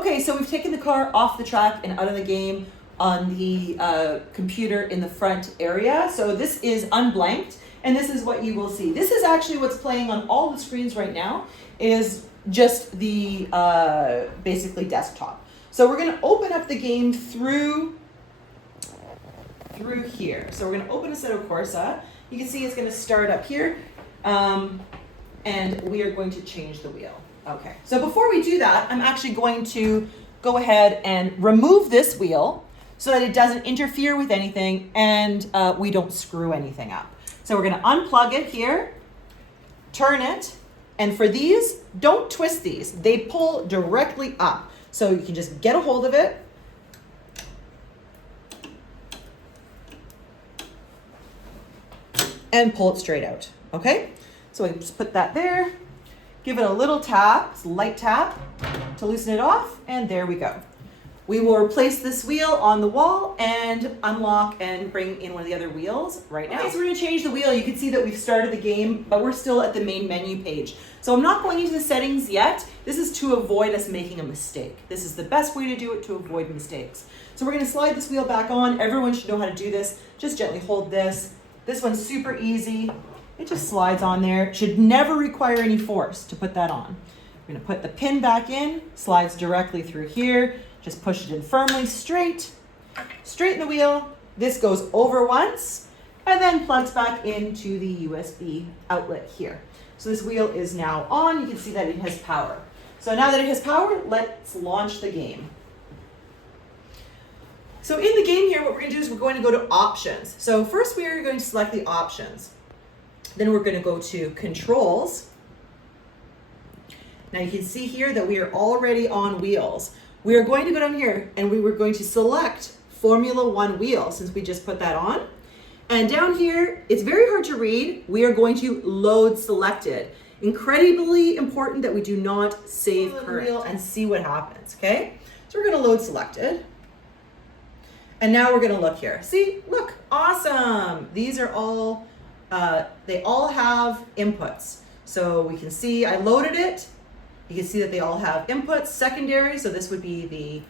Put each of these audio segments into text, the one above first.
Okay, so we've taken the car off the track and out of the game on the computer in the front area. So this is unblanked, and this is what you will see. This is actually what's playing on all the screens right now, is just the basically desktop. So we're gonna open up the game through here. So we're gonna open Assetto Corsa. You can see it's gonna start up here, and we are going to change the wheel. Okay, so before we do that, I'm actually going to go ahead and remove this wheel so that it doesn't interfere with anything and we don't screw anything up. So we're gonna unplug it here, turn it, and for these, don't twist these. They pull directly up. So you can just get a hold of it. And pull it straight out, okay? So we just put that there, give it a little tap, light tap to loosen it off, and there we go. We will replace this wheel on the wall and unlock and bring in one of the other wheels right now. Okay, so we're gonna change the wheel. You can see that we've started the game, but we're still at the main menu page. So I'm not going into the settings yet. This is to avoid us making a mistake. This is the best way to do it to avoid mistakes. So we're gonna slide this wheel back on. Everyone should know how to do this. Just gently hold this. This one's super easy. It just slides on there. Should never require any force to put that on. We're gonna put the pin back in, slides directly through here. Just push it in firmly, straight. Straighten the wheel. This goes over once and then plugs back into the USB outlet here. So this wheel is now on. You can see that it has power. So now that it has power, let's launch the game. So in the game here, what we're gonna do is we're going to go to options. So first we are going to select the options. Then we're gonna go to controls. Now you can see here that we are already on wheels. We are going to go down here and we were going to select Formula One wheel since we just put that on. And down here, it's very hard to read. We are going to load selected. Incredibly important that we do not save current and see what happens, okay? So we're gonna load selected. And now we're gonna look here. See, look, awesome. These are all, they all have inputs. So we can see, I loaded it. You can see that they all have inputs, secondary. So this would be the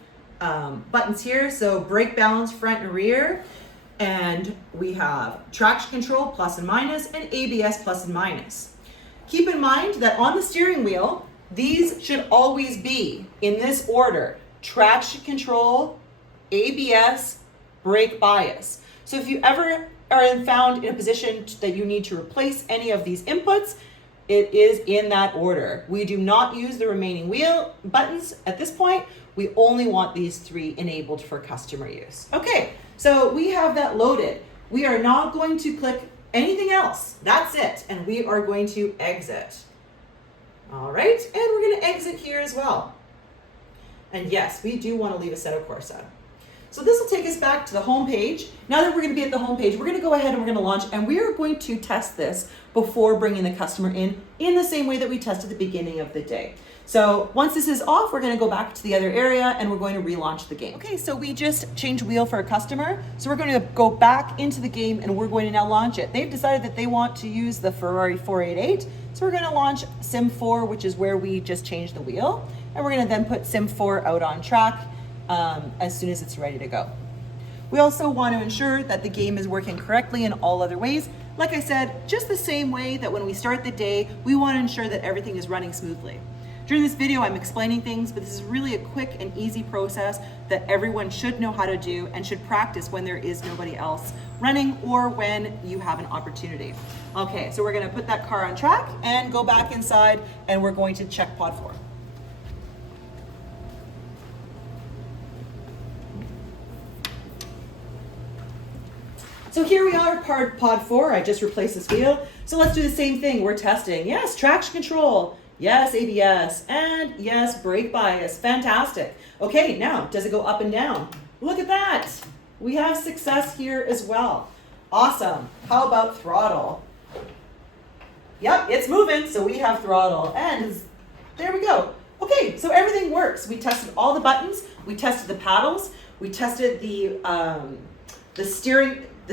buttons here. So brake balance, front and rear. And we have traction control, plus and minus, and ABS, plus and minus. Keep in mind that on the steering wheel, these should always be in this order: traction control, ABS, brake bias. So if you ever are found in a position that you need to replace any of these inputs, it is in that order. We do not use the remaining wheel buttons at this point. We only want these three enabled for customer use. Okay, so we have that loaded. We are not going to click anything else. That's it. And we are going to exit. All right, and we're going to exit here as well. And yes, we do want to leave Assetto Corsa. So this will take us back to the home page. Now that we're going to be at the home page, we're going to go ahead and we're going to launch, and we are going to test this before bringing the customer in the same way that we tested the beginning of the day. So once this is off, we're going to go back to the other area and we're going to relaunch the game. Okay, so we just changed wheel for a customer. So we're going to go back into the game and we're going to now launch it. They've decided that they want to use the Ferrari 488. So we're going to launch Sim 4, which is where we just changed the wheel. And we're going to then put Sim 4 out on track as soon as it's ready to go. We also want to ensure that the game is working correctly in all other ways. Like I said, just the same way that when we start the day, we want to ensure that everything is running smoothly. During this video, I'm explaining things, but this is really a quick and easy process that everyone should know how to do and should practice when there is nobody else running or when you have an opportunity. Okay, so we're going to put that car on track and go back inside, and we're going to check pod 4. So here we are, pod 4. I just replaced this wheel. So let's do the same thing. We're testing. Yes, traction control. Yes, ABS. And yes, brake bias. Fantastic. Okay, now, does it go up and down? Look at that. We have success here as well. Awesome. How about throttle? Yep, it's moving, so we have throttle. And there we go. Okay, so everything works. We tested all the buttons. We tested the paddles. We tested the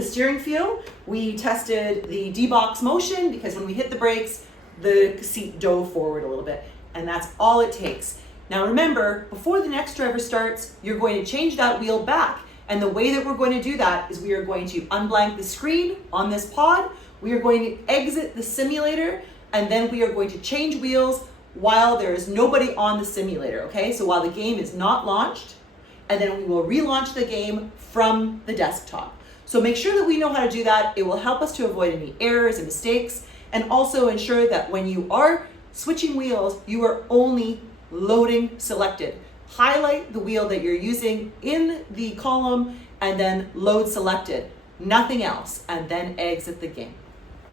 steering feel. We tested the D-box motion because when we hit the brakes, the seat dove forward a little bit, and that's all it takes. Now remember, before the next driver starts, you're going to change that wheel back. And the way that we're going to do that is we are going to unblank the screen on this pod, we are going to exit the simulator, and then we are going to change wheels while there is nobody on the simulator, okay? So while the game is not launched, and then we will relaunch the game from the desktop. So make sure that we know how to do that. It will help us to avoid any errors and mistakes, and also ensure that when you are switching wheels, you are only loading selected. Highlight the wheel that you're using in the column and then load selected, nothing else, and then exit the game.